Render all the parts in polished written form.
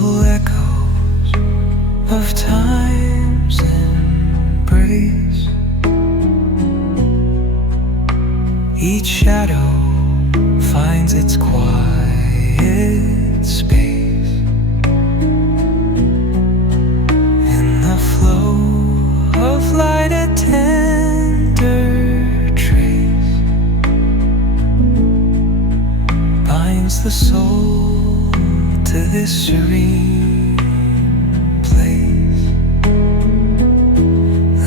Full echoes of time's embrace. Each shadow finds its quiet space in the flow of light, a tender trace binds the soul to this serene place.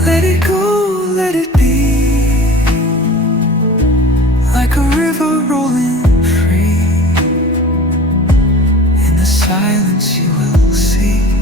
Let it go, let it be, like a river rolling free. In the silence you will see